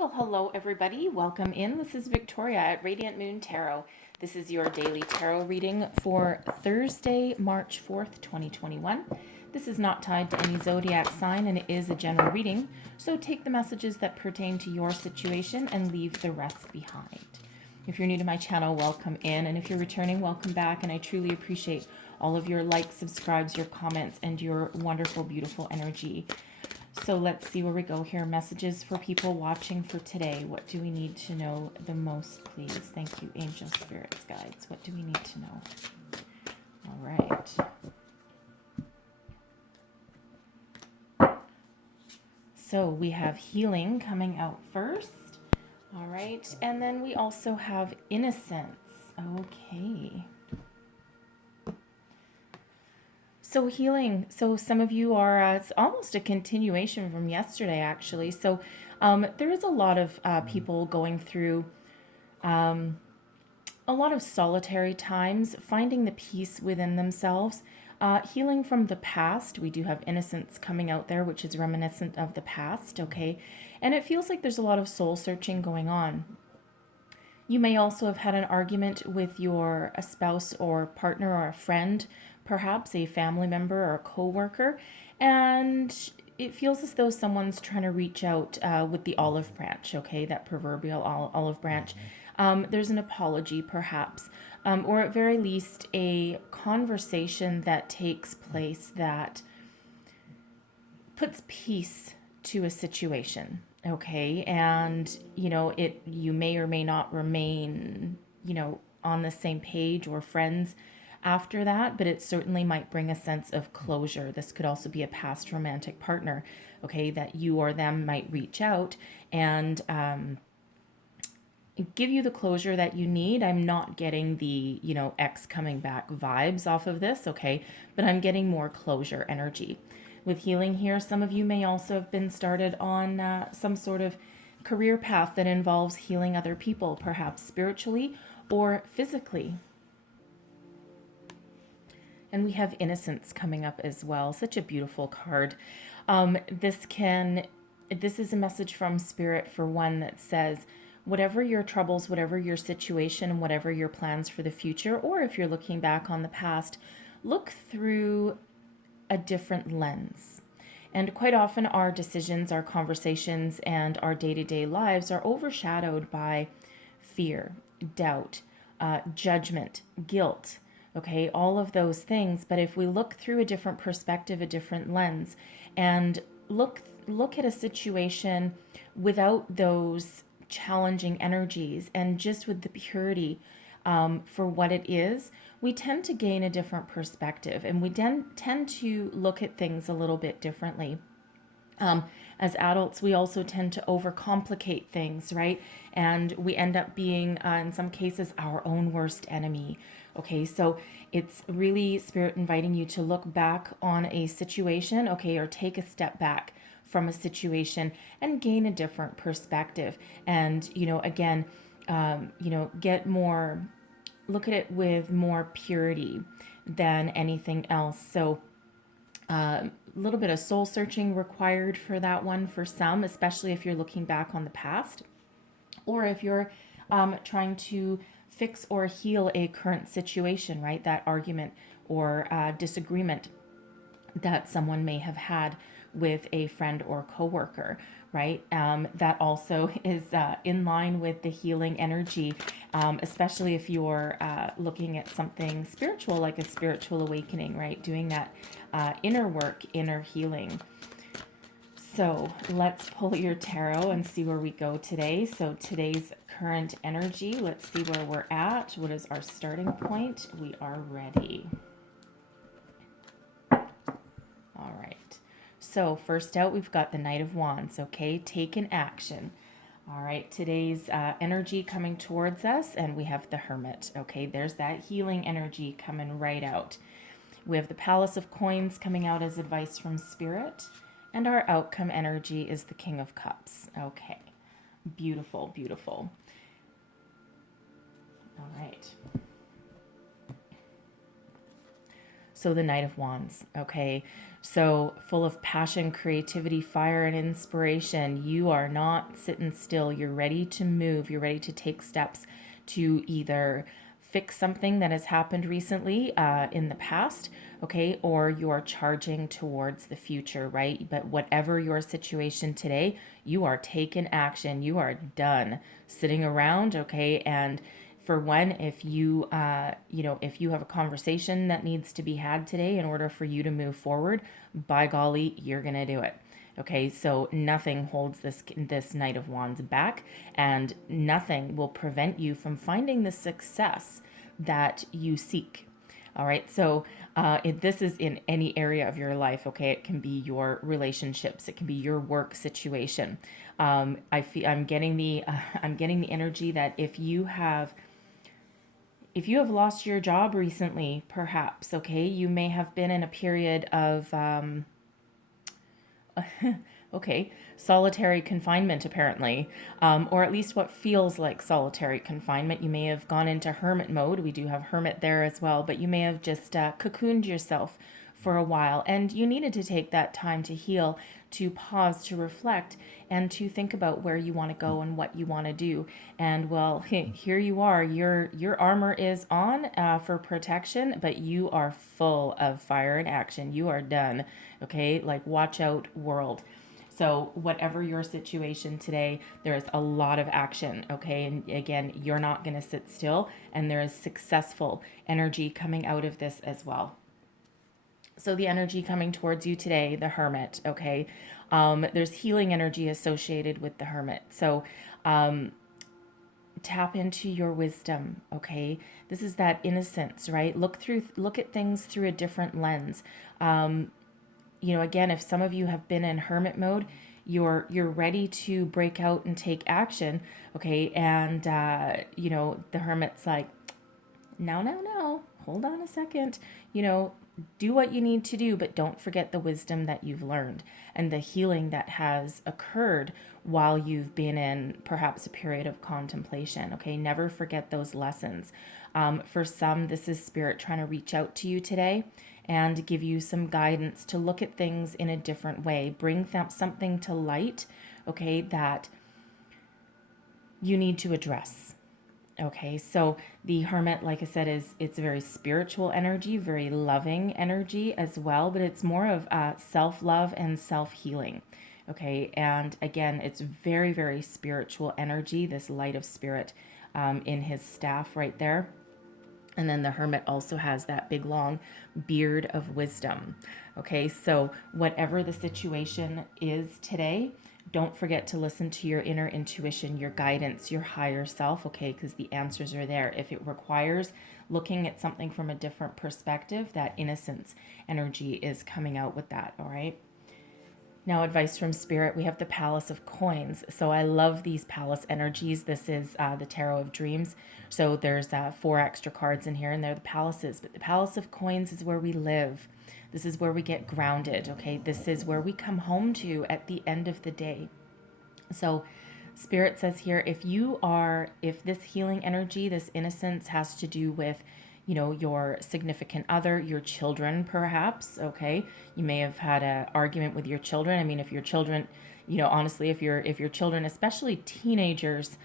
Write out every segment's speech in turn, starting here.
Well, hello everybody. Welcome in. This is Victoria at Radiant Moon Tarot. This is your daily tarot reading for Thursday, March 4th, 2021. This is not tied to any zodiac sign and it is a general reading, so take the messages that pertain to your situation and leave the rest behind. If you're new to my channel, welcome in, and if you're returning, welcome back, and I truly appreciate all of your likes, subscribes, your comments, and your wonderful, beautiful energy. So let's see where we go here. Messages for people watching for today. What do we need to know the most, please? Thank you, angels, spirits, guides. What do we need to know? All right. So we have healing coming out first. All right. And then we also have innocence. Okay. So healing, so some of you are, it's almost a continuation from yesterday, actually. So there is a lot of people going through a lot of solitary times, finding the peace within themselves, healing from the past. We do have innocence coming out there, which is reminiscent of the past, okay? And it feels like there's a lot of soul searching going on. You may also have had an argument with your spouse or partner or a friend, perhaps a family member or a co-worker, and it feels as though someone's trying to reach out with the olive branch, okay, that proverbial olive branch. There's an apology, perhaps, or at very least a conversation that takes place that puts peace to a situation. Okay, and you may or may not remain, on the same page or friends after that, but it certainly might bring a sense of closure. This could also be a past romantic partner, okay, that you or them might reach out and give you the closure that you need. I'm not getting the, ex coming back vibes off of this, okay, but I'm getting more closure energy. With healing here, some of you may also have been started on some sort of career path that involves healing other people, perhaps spiritually or physically. And we have innocence coming up as well. Such a beautiful card. This is a message from Spirit for one that says, whatever your troubles, whatever your situation, whatever your plans for the future, or if you're looking back on the past, look through a different lens. And quite often our decisions, our conversations, and our day-to-day lives are overshadowed by fear, doubt, judgment, guilt, okay, all of those things. But if we look through a different perspective, a different lens, and look at a situation without those challenging energies and just with the purity for what it is, we tend to gain a different perspective, and we tend to look at things a little bit differently. As adults, we also tend to overcomplicate things, right? And we end up being, in some cases, our own worst enemy. Okay, so it's really Spirit inviting you to look back on a situation, okay, or take a step back from a situation and gain a different perspective. And, again, get more, look at it with more purity than anything else. So a little bit of soul searching required for that one for some, especially if you're looking back on the past, or if you're trying to fix or heal a current situation, right? That argument or disagreement that someone may have had with a friend or coworker, right? That also is in line with the healing energy, especially if you're looking at something spiritual, like a spiritual awakening, right? Doing that inner work, inner healing. So let's pull your tarot and see where we go today. So today's current energy, let's see where we're at. What is our starting point? We are ready. All right. So first out, we've got the Knight of Wands, okay? Take an action. All right, today's energy coming towards us, and we have the Hermit, okay? There's that healing energy coming right out. We have the Palace of Coins coming out as advice from Spirit, and our outcome energy is the King of Cups, okay? Beautiful, beautiful. All right. So the Knight of Wands, okay? So full of passion, creativity, fire, and inspiration. You are not sitting still. You're ready to move. You're ready to take steps to either fix something that has happened recently in the past, okay, or you're charging towards the future, right? But whatever your situation today, you are taking action. You are done sitting around, okay? And for one, if you if you have a conversation that needs to be had today in order for you to move forward, by golly, you're gonna do it. Okay, so nothing holds this Knight of Wands back, and nothing will prevent you from finding the success that you seek. All right, so this is in any area of your life. Okay, it can be your relationships, it can be your work situation. I'm getting the I'm getting the energy that if you have lost your job recently, perhaps, okay, you may have been in a period of okay, solitary confinement, apparently, or at least what feels like solitary confinement. You may have gone into hermit mode. We do have hermit there as well, but you may have just cocooned yourself for a while, and you needed to take that time to heal, to pause, to reflect, and to think about where you want to go and what you want to do. And well, here you are. Your armor is on for protection, but you are full of fire and action. You are done. Okay, like watch out, world. So, whatever your situation today, there is a lot of action, okay? And again, you're not going to sit still, and there is successful energy coming out of this as well. So, the energy coming towards you today, the Hermit, okay? There's healing energy associated with the Hermit. So, tap into your wisdom, okay? This is that innocence, right? Look at things through a different lens. Again, if some of you have been in hermit mode, you're ready to break out and take action, okay? And the hermit's like, no, hold on a second. Do what you need to do, but don't forget the wisdom that you've learned and the healing that has occurred while you've been in perhaps a period of contemplation, okay? Never forget those lessons. For some, this is spirit trying to reach out to you today and give you some guidance to look at things in a different way. Bring something to light, okay, that you need to address. Okay, so the Hermit, like I said, it's a very spiritual energy, very loving energy as well, but it's more of self-love and self-healing. Okay, and again, it's very, very spiritual energy, this light of spirit in his staff right there. And then the Hermit also has that big long beard of wisdom. Okay, so whatever the situation is today, don't forget to listen to your inner intuition, your guidance, your higher self, okay, because the answers are there. If it requires looking at something from a different perspective, that innocence energy is coming out with that, all right? Now, advice from Spirit, we have the Palace of Coins. So I love these Palace energies. This is the Tarot of Dreams. So there's 4 extra cards in here, and they're the palaces. But the Palace of Coins is where we live. This is where we get grounded, okay? This is where we come home to at the end of the day. So Spirit says here, if this healing energy, this innocence has to do with your significant other, your children, perhaps, okay? You may have had an argument with your children. I mean, if your children, honestly, if your children, especially teenagers,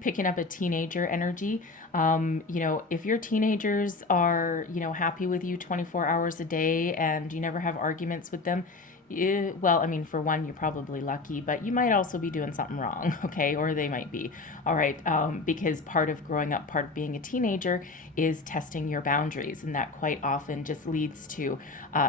picking up a teenager energy, if your teenagers are, happy with you 24 hours a day and you never have arguments with them, well, I mean, for one, you're probably lucky, but you might also be doing something wrong, okay? Or they might be. All right, because part of growing up, part of being a teenager is testing your boundaries, and that quite often just leads to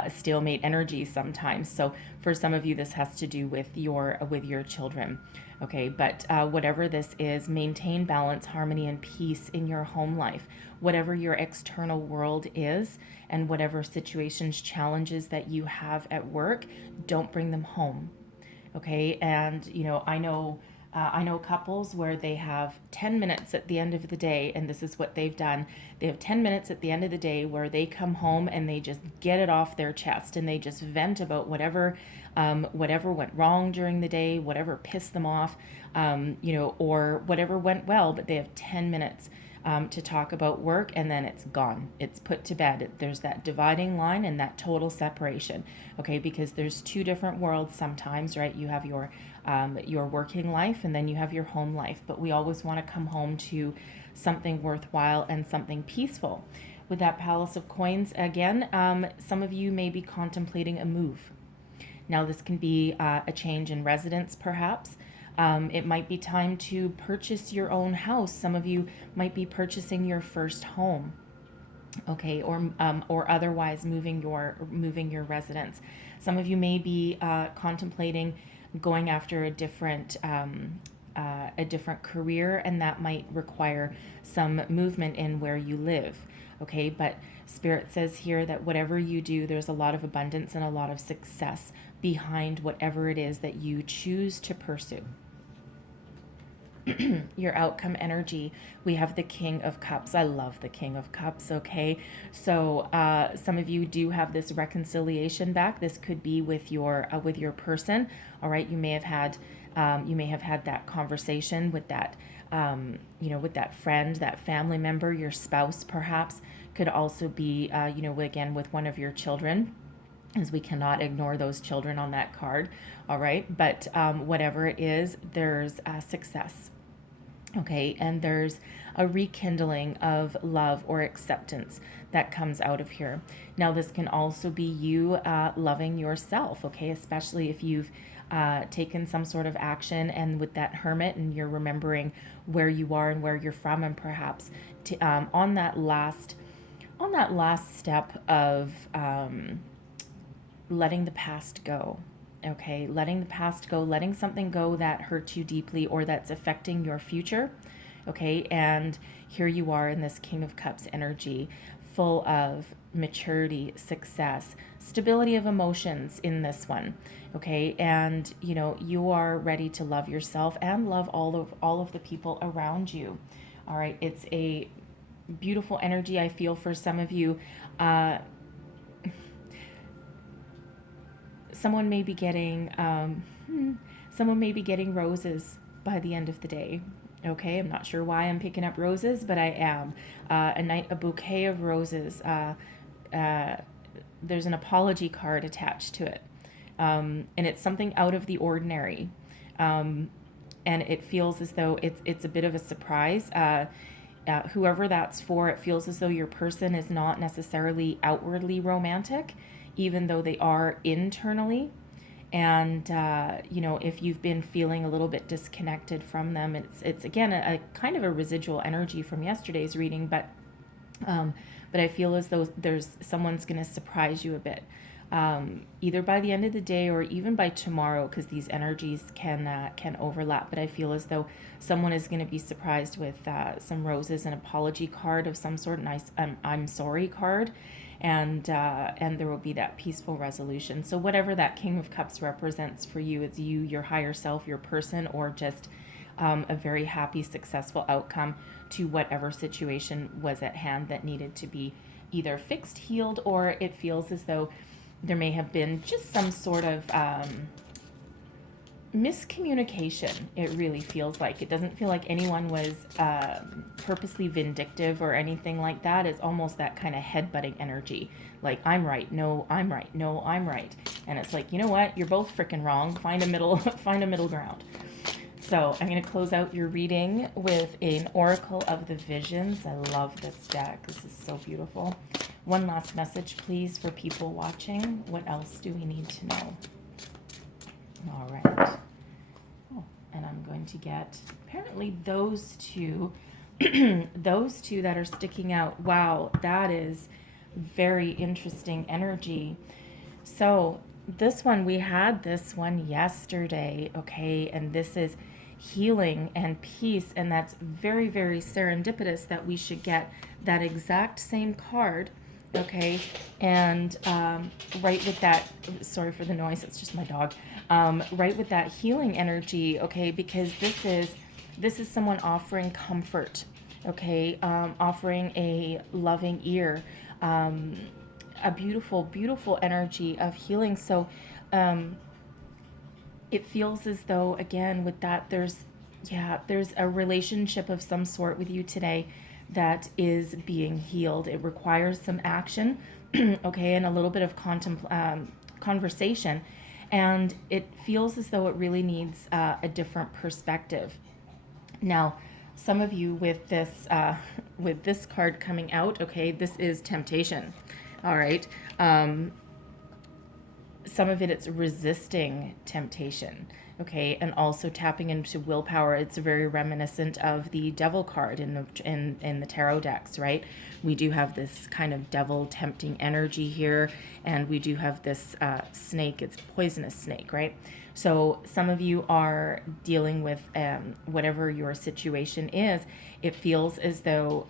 stalemate energy sometimes. So for some of you, this has to do with your children. Okay, but whatever this is, maintain balance, harmony, and peace in your home life. Whatever your external world is, and whatever situations, challenges that you have at work, don't bring them home. Okay, and I know couples where they have 10 minutes at the end of the day, and this is what they've done. They have 10 minutes at the end of the day where they come home and they just get it off their chest and they just vent about whatever went wrong during the day, whatever pissed them off, or whatever went well, but they have 10 minutes to talk about work, and then it's gone. It's put to bed. There's that dividing line and that total separation, okay? Because there's two different worlds sometimes, right? You have your working life, and then you have your home life. But we always want to come home to something worthwhile and something peaceful. With that Palace of Coins, again, some of you may be contemplating a move. Now, this can be a change in residence, perhaps. It might be time to purchase your own house. Some of you might be purchasing your first home, okay, or otherwise moving your residence. Some of you may be contemplating going after a different career, and that might require some movement in where you live. Okay, but Spirit says here that whatever you do, there's a lot of abundance and a lot of success behind whatever it is that you choose to pursue. Your outcome energy, we have the King of Cups. I love the King of Cups, okay? So some of you do have this reconciliation back. This could be with your person, all right? You may have had that conversation with that with that friend, that family member, your spouse perhaps. Could also be again with one of your children, as we cannot ignore those children on that card, all right? But whatever it is, there's success, okay? And there's a rekindling of love or acceptance that comes out of here. Now, this can also be you loving yourself, okay? Especially if you've taken some sort of action, and with that Hermit, and you're remembering where you are and where you're from, and perhaps on that last step of letting the past go. Okay, letting the past go, letting something go that hurt you deeply or that's affecting your future. Okay, and here you are in this King of Cups energy, full of maturity, success, stability of emotions in this one. Okay, and you are ready to love yourself and love all of the people around you. All right, it's a beautiful energy I feel for some of you. Someone may be getting roses by the end of the day. Okay, I'm not sure why I'm picking up roses, but I am. A bouquet of roses. There's an apology card attached to it, and it's something out of the ordinary, and it feels as though it's a bit of a surprise. Whoever that's for, it feels as though your person is not necessarily outwardly romantic, even though they are internally. And if you've been feeling a little bit disconnected from them, it's again a kind of a residual energy from yesterday's reading, but I feel as though someone's going to surprise you a bit, either by the end of the day or even by tomorrow, because these energies can overlap. But I feel as though someone is going to be surprised with some roses, an apology card of some sort, nice I'm sorry card. And there will be that peaceful resolution. So whatever that King of Cups represents for you, it's you, your higher self, your person, or just a very happy, successful outcome to whatever situation was at hand that needed to be either fixed, healed, or it feels as though there may have been just some sort of miscommunication. It really feels like. It doesn't feel like anyone was purposely vindictive or anything like that. It's almost that kind of headbutting energy. Like, I'm right, no, I'm right, no, I'm right. And it's like, you know what? You're both freaking wrong. Find a middle ground. So I'm going to close out your reading with an Oracle of the Visions. I love this deck. This is so beautiful. One last message, please, for people watching. What else do we need to know? All right. Oh, and I'm going to get apparently those two, those two that are sticking out. Wow, that is very interesting energy. So this one, we had this one yesterday, okay, and this is healing and peace, and that's very, very serendipitous that we should get that exact same card. Okay, and right with that, sorry for the noise, it's just my dog. Right with that healing energy, okay, because this is someone offering comfort, okay, offering a loving ear, a beautiful, beautiful energy of healing. So it feels as though, again, with that, there's a relationship of some sort with you today. that is being healed. It requires some action, okay, and a little bit of conversation. And it feels as though it really needs a different perspective. Now, some of you with this card coming out, okay, this is temptation. All right. Some of it's resisting temptation, okay, and also tapping into willpower. It's very reminiscent of the devil card in the tarot decks, right? We do have this kind of devil tempting energy here, and we do have this snake. It's poisonous snake, right? So some of you are dealing with whatever your situation is. It feels as though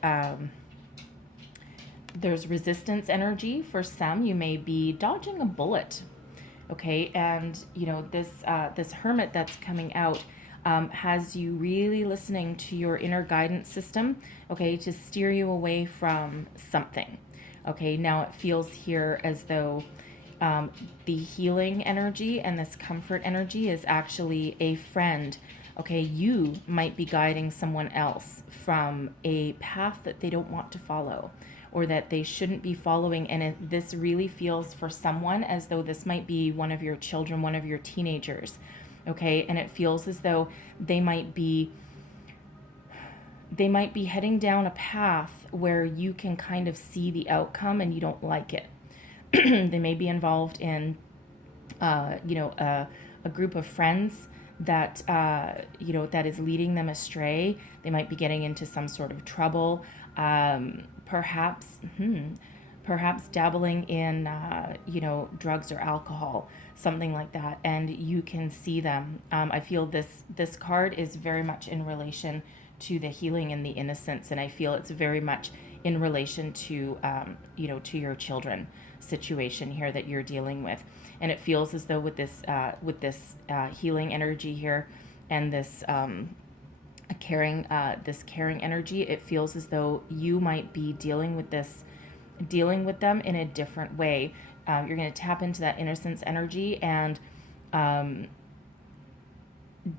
there's resistance energy for some. You may be dodging a bullet, okay, and you know this hermit that's coming out has you really listening to your inner guidance system, okay, to steer you away from something. Okay, now it feels here as though the healing energy and this comfort energy is actually a friend. Okay, you might be guiding someone else from a path that they don't want to follow, or that they shouldn't be following. And this really feels for someone as though this might be one of your children, one of your teenagers. Okay, and it feels as though they might be heading down a path where you can kind of see the outcome and you don't like it. They may be involved in a group of friends that that is leading them astray. They might be getting into some sort of trouble, perhaps dabbling in drugs or alcohol, something like that, and you can see them. I feel this card is very much in relation to the healing and the innocence, and I feel it's very much in relation to to your children situation here that you're dealing with. And it feels as though with this healing energy here and this caring energy, it feels as though you might be dealing with them in a different way. You're going to tap into that innocence energy and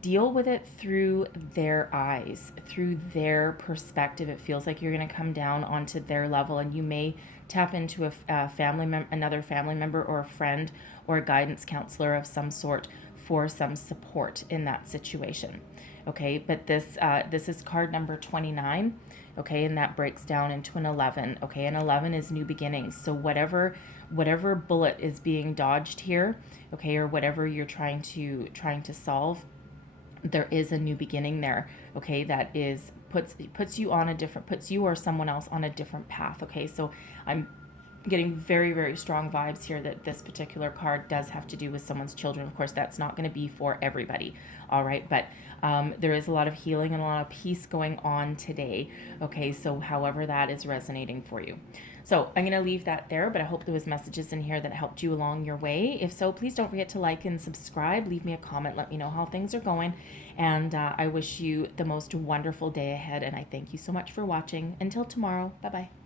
deal with it through their eyes, through their perspective. It feels like you're going to come down onto their level, and you may tap into another family member or a friend or a guidance counselor of some sort for some support in that situation. Okay, but this is card number 29. Okay, and that breaks down into an 11. Okay, and 11 is new beginnings. So whatever bullet is being dodged here, okay, or whatever you're trying to solve, there is a new beginning there. Okay, that is puts you or someone else on a different path. Okay, so I'm getting very, very strong vibes here that this particular card does have to do with someone's children. Of course, that's not going to be for everybody, all right, but there is a lot of healing and a lot of peace going on today. Okay, so however that is resonating for you. So I'm going to leave that there, but I hope there was messages in here that helped you along your way. If so, please don't forget to like and subscribe. Leave me a comment. Let me know how things are going. And I wish you the most wonderful day ahead. And I thank you so much for watching. Until tomorrow. Bye-bye.